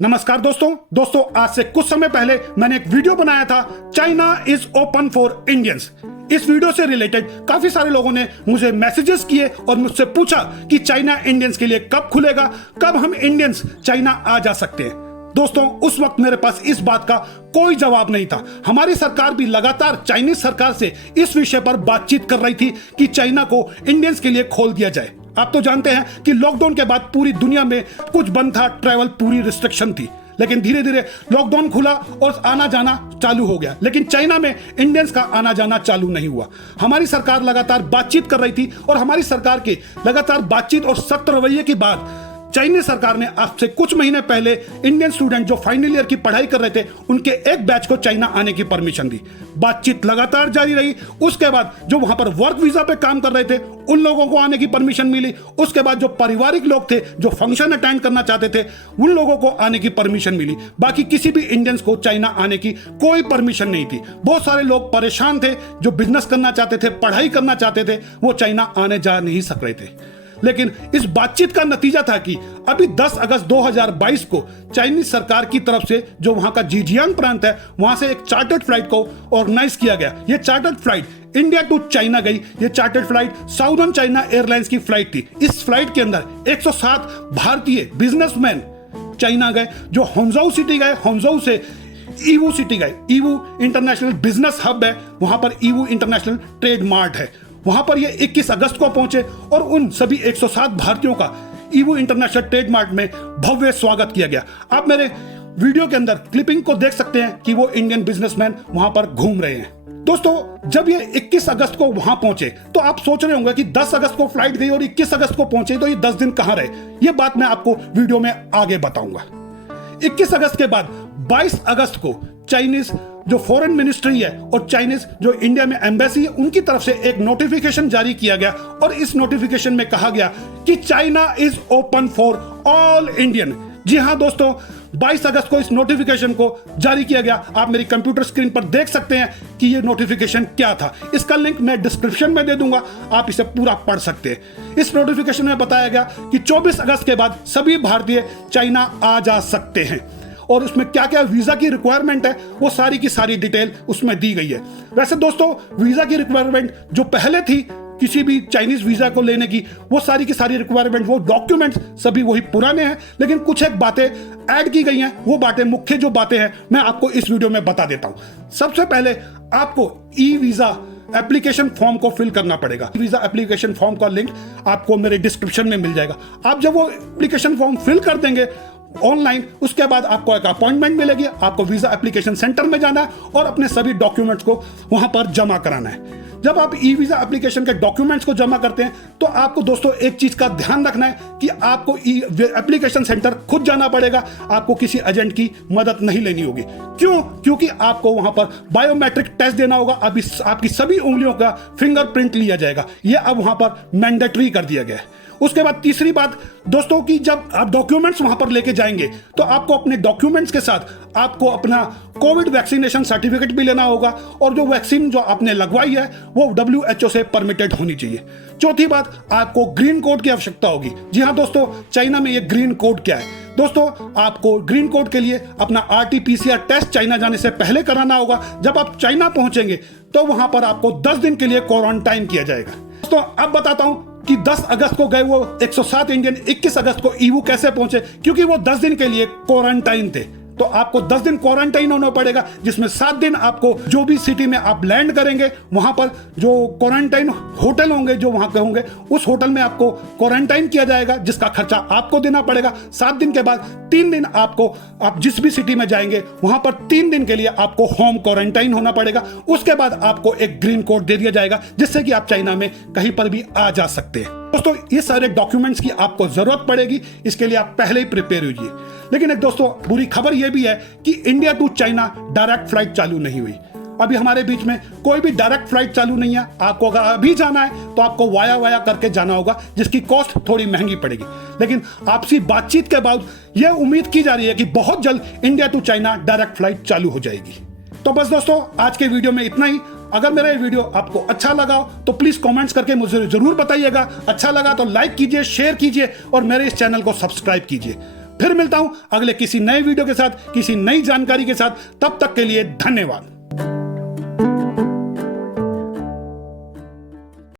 नमस्कार दोस्तों आज से कुछ समय पहले मैंने एक वीडियो बनाया था China is open for Indians. इस वीडियो से रिलेटेड काफी सारे लोगों ने मुझे मैसेजेस किए और मुझसे पूछा कि चाइना इंडियंस के लिए कब खुलेगा, कब हम इंडियंस चाइना आ जा सकते हैं। दोस्तों उस वक्त मेरे पास इस बात का कोई जवाब नहीं था। हमारी सरकार भी लगातार चाइनीज सरकार से इस विषय पर बातचीत कर रही थी कि चाइना को इंडियंस के लिए खोल दिया जाए। आप तो जानते हैं कि लॉकडाउन के बाद पूरी दुनिया में कुछ बंद था, ट्रैवल पूरी रिस्ट्रिक्शन थी, लेकिन धीरे धीरे लॉकडाउन खुला और आना जाना चालू हो गया। लेकिन चाइना में इंडियंस का आना जाना चालू नहीं हुआ। हमारी सरकार लगातार बातचीत कर रही थी और हमारी सरकार के लगातार बातचीत और सख्त रवैये के बाद चाइनीज सरकार ने आज से कुछ महीने पहले इंडियन स्टूडेंट जो फाइनल ईयर की पढ़ाई कर रहे थे उनके एक बैच को चाइना आने की परमिशन दी। बातचीत लगातार जारी रही। उसके बाद जो वहां पर वर्क वीजा पे काम कर रहे थे उन लोगों को आने की परमिशन मिली। उसके बाद जो पारिवारिक लोग थे जो फंक्शन अटेंड करना चाहते थे उन लोगों को आने की परमिशन मिली। बाकी किसी भी इंडियंस को चाइना आने की कोई परमिशन नहीं थी। बहुत सारे लोग परेशान थे जो बिजनेस करना चाहते थे, पढ़ाई करना चाहते थे, वो चाइना आने जा नहीं सक रहे थे। लेकिन इस बातचीत का नतीजा था कि अभी 10 अगस्त 2022 को चाइनीज सरकार की तरफ से जो वहां का जीजियांग प्रांत है वहां से एक चार्टर्ड फ्लाइट को ऑर्गेनाइज किया गया। यह chartered flight India to China गई। यह chartered flight southern China airlines की फ्लाइट थी। इस फ्लाइट के अंदर 107 भारतीय बिजनेसमैन चाइना गए, जो होंजाऊ सिटी गए। होंजाऊ से ईवू सिटी गए। ईवू इंटरनेशनल बिजनेस हब है, वहां पर ईवू इंटरनेशनल ट्रेड मार्ट है। वहां पर ये 21 अगस्त को पहुंचे और उन सभी 107 भारतीयों का ईवू इंटरनेशनल ट्रेड मार्ट में भव्य स्वागत किया गया। आप मेरे वीडियो के अंदर क्लिपिंग को देख सकते हैं कि वो इंडियन बिजनेसमैन वहां पर घूम रहे हैं। दोस्तों जब ये 21 अगस्त को वहां पहुंचे तो आप सोच रहे होंगे कि 10 अगस्त को फ्लाइट गई और 21 अगस्त को पहुंचे तो ये 10 दिन कहां रहे। ये बात मैं आपको वीडियो में आगे बताऊंगा। 21 अगस्त के बाद 22 अगस्त को चाइनीज जो फॉरेन मिनिस्ट्री है और चाइनीज जो इंडिया में एम्बेसी है उनकी तरफ से एक नोटिफिकेशन जारी किया गया और इस नोटिफिकेशन में कहा गया कि China is open for all Indian. जी हां दोस्तों, 22 अगस्त को इस नोटिफिकेशन को जारी किया गया। आप मेरी कंप्यूटर स्क्रीन पर देख सकते हैं कि यह नोटिफिकेशन क्या था। इसका लिंक मैं डिस्क्रिप्शन में दे दूंगा, आप इसे पूरा पढ़ सकते हैं। इस नोटिफिकेशन में बताया गया कि 24 अगस्त के बाद सभी भारतीय चाइना आ जा सकते हैं और उसमें क्या क्या वीजा की रिक्वायरमेंट है वो सारी की सारी डिटेल उसमें दी गई है। वैसे दोस्तों वीजा की रिक्वायरमेंट जो पहले थी किसी भी चाइनीज वीजा को लेने की, वो सारी की सारी रिक्वायरमेंट, वो डॉक्यूमेंट्स सभी वही पुराने हैं, लेकिन कुछ एक बातें ऐड की गई हैं। वो बातें, मुख्य जो बातें हैं, मैं आपको इस वीडियो में बता देता हूं। सबसे पहले आपको ई वीजा एप्लीकेशन फॉर्म को फिल करना पड़ेगा। वीजा एप्लीकेशन फॉर्म का लिंक आपको मेरे डिस्क्रिप्शन में मिल जाएगा। आप जब वो एप्लीकेशन फॉर्म फिल कर देंगे ऑनलाइन, उसके बाद आपको एक अपॉइंटमेंट मिलेगी। आपको वीजा एप्लीकेशन सेंटर में जाना है और अपने सभी डॉक्यूमेंट्स को वहां पर जमा कराना है। जब आप ई वीजा एप्लीकेशन के डॉक्यूमेंट्स को जमा करते हैं तो आपको दोस्तों एक चीज का ध्यान रखना है कि आपको ई एप्लीकेशन सेंटर खुद जाना पड़ेगा। आपको किसी एजेंट की मदद नहीं लेनी होगी। क्यों? क्योंकि आपको वहां पर बायोमेट्रिक टेस्ट देना होगा। अभी आपकी सभी उंगलियों का फिंगरप्रिंट लिया जाएगा। यह अब वहां पर मैंडेटरी कर दिया गया है। उसके बाद तीसरी बात दोस्तों कि जब आप डॉक्यूमेंट्स वहां पर लेके जाएंगे तो आपको अपने डॉक्यूमेंट्स के साथ आपको अपना कोविड वैक्सीनेशन सर्टिफिकेट भी लेना होगा और जो वैक्सीन जो आपने लगवाई है वो WHO से परमिटेड होनी चाहिए। चौथी बात, आपको ग्रीन कोड की आवश्यकता होगी। जी हां दोस्तों, चाइना में ये ग्रीन कोड क्या है? दोस्तों आपको ग्रीन कोड के लिए अपना RT-PCR टेस्ट चाइना जाने से पहले कराना होगा। जब आप चाइना पहुंचेंगे तो वहां पर आपको 10 दिन के लिए क्वारंटाइन किया जाएगा। दोस्तों अब बताता हूं कि 10 अगस्त को गए वो 107 इंडियन 21 अगस्त को ईवू कैसे पहुंचे, क्योंकि वो 10 दिन के लिए क्वारंटाइन थे। तो आपको 10 दिन क्वारंटाइन होना पड़ेगा, जिसमें 7 दिन आपको जो भी सिटी में आप लैंड करेंगे वहां पर जो क्वारंटाइन होटल होंगे जो वहां के होंगे उस होटल में आपको क्वारंटाइन किया जाएगा, जिसका खर्चा आपको देना पड़ेगा। 7 दिन के बाद 3 दिन आपको, आप जिस भी सिटी में जाएंगे वहां पर 3 दिन के लिए आपको होम क्वारंटाइन होना पड़ेगा। उसके बाद आपको एक ग्रीन कोड दे दिया जाएगा जिससे कि आप चाइना में कहीं पर भी आ जा सकते हैं। दोस्तों ये सारे डॉक्यूमेंट्स की आपको जरूरत पड़ेगी, इसके लिए आप पहले ही प्रिपेयर होइए। लेकिन एक दोस्तों बुरी खबर यह भी है कि India to China direct flight चालू नहीं हुई। अभी हमारे बीच में कोई भी डायरेक्ट फ्लाइट चालू नहीं है। आपको अगर अभी जाना है तो आपको वाया करके जाना होगा, जिसकी कॉस्ट थोड़ी महंगी पड़ेगी। लेकिन आपसी बातचीत के बाद यह उम्मीद की जा रही है कि बहुत जल्द India to China direct flight चालू हो जाएगी। तो बस दोस्तों आज के वीडियो में इतना ही। अगर मेरा ये वीडियो आपको अच्छा लगा तो प्लीज कमेंट्स करके मुझे जरूर बताइएगा। अच्छा लगा तो लाइक कीजिए, शेयर कीजिए और मेरे इस चैनल को सब्सक्राइब कीजिए। फिर मिलता हूं अगले किसी नए वीडियो के साथ, किसी नई जानकारी के साथ। तब तक के लिए धन्यवाद।